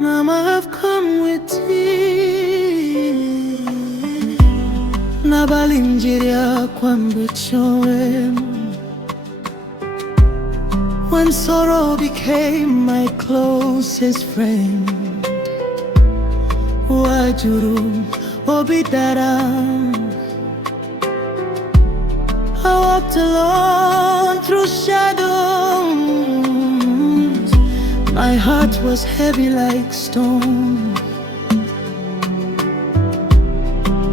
Now I've come with tea. Nabalinjiria kwambuchowe. When sorrow became my closest friend, wajuru obidara. I walked alone through shadows. My heart was heavy like stone.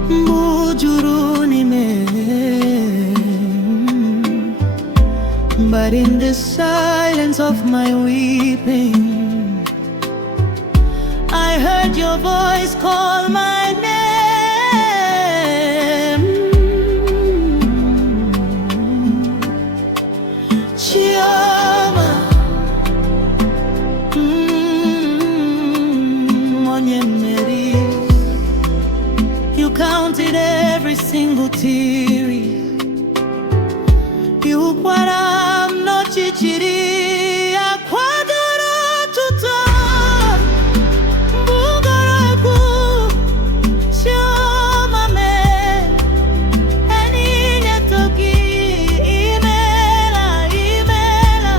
Mujuru nime. But in the silence of my weeping, I heard your voice call my name. Chioma, Mary. You counted every single tear. You kwaram no chichiri Akwaghorootuto Bugaraku Chioma me Eninya toki IMELA IMELA.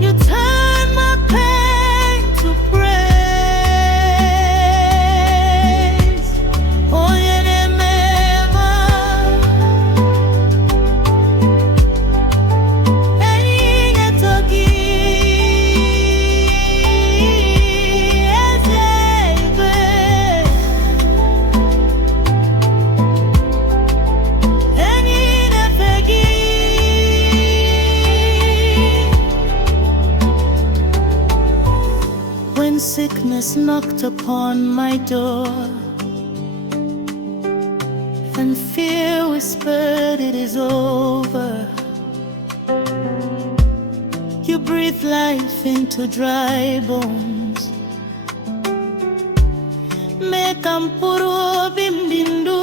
You turn my pain to praise. Oh when sickness knocked upon my door and fear whispered it is over, you breathe life into dry bones. Make ampuru bimbindu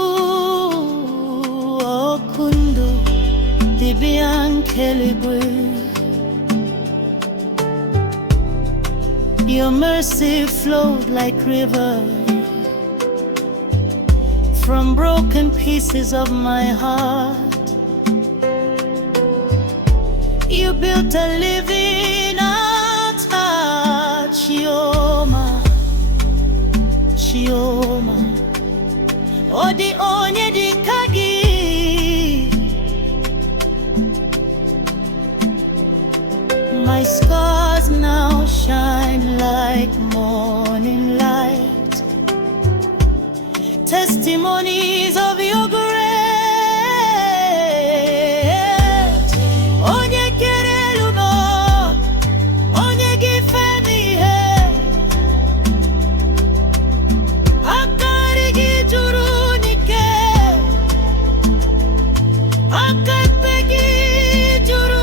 okundu dibiankeligwe. Your mercy flowed like river from broken pieces of my heart. You built a living altar, Chioma, Chioma. Odi onye di kagi. My scars now shine like morning light, testimonies of your grace. Onye kerelu no, onye gifemi he. Akari gijuru nike, akapegi juru.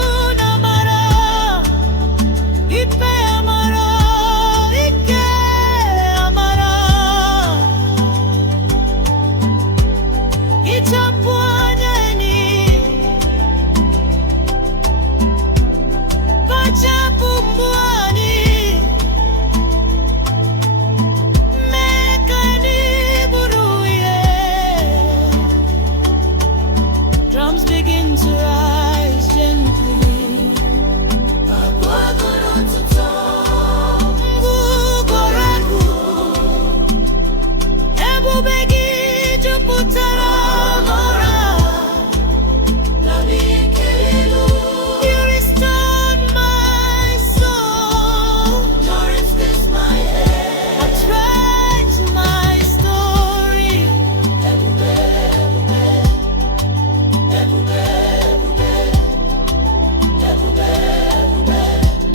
Drums begin to rise gently. Akwaghorootuto, Bugaraku, ebubegi juputara mora. You restored my soul. Nourished this my head. I tried my story.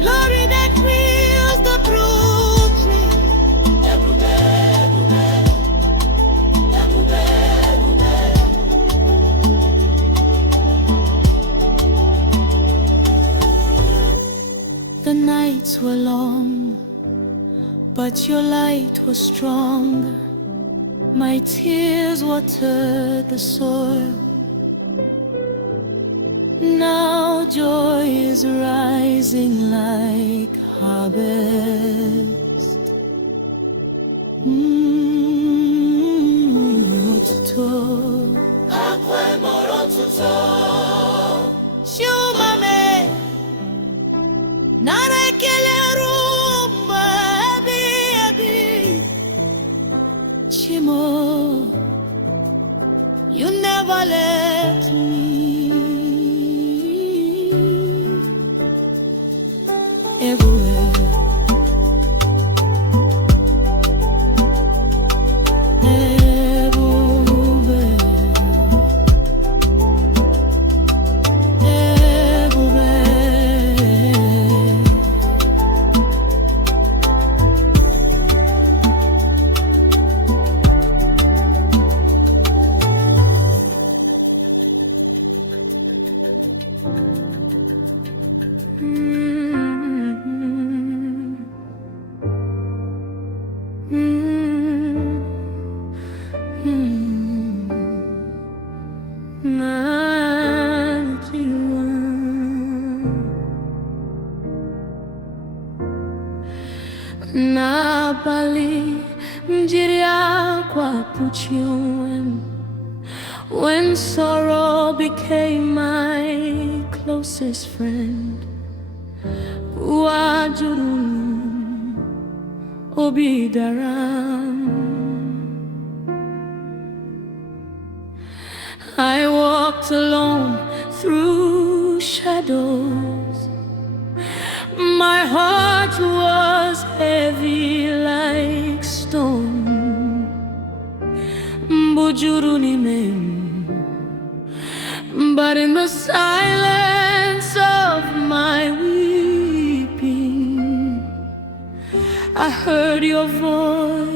Glory that heals the broken. The nights were long, but your light was strong. My tears watered the soil. Now joy is rising like harvest. Otuto. Akwaghorootuto. Shumame. Nara ekele rumba ebi ebi. Chimo, you never left me. Everywhere. N'abalị njiri akwa kpuchie onwe m, when sorrow became my closest friend. Ụwa juru m, obi dara m. I walked alone through shadows. My heart was heavy like stone. Bujuru n'ime m. But in the silence of my weeping, I heard your voice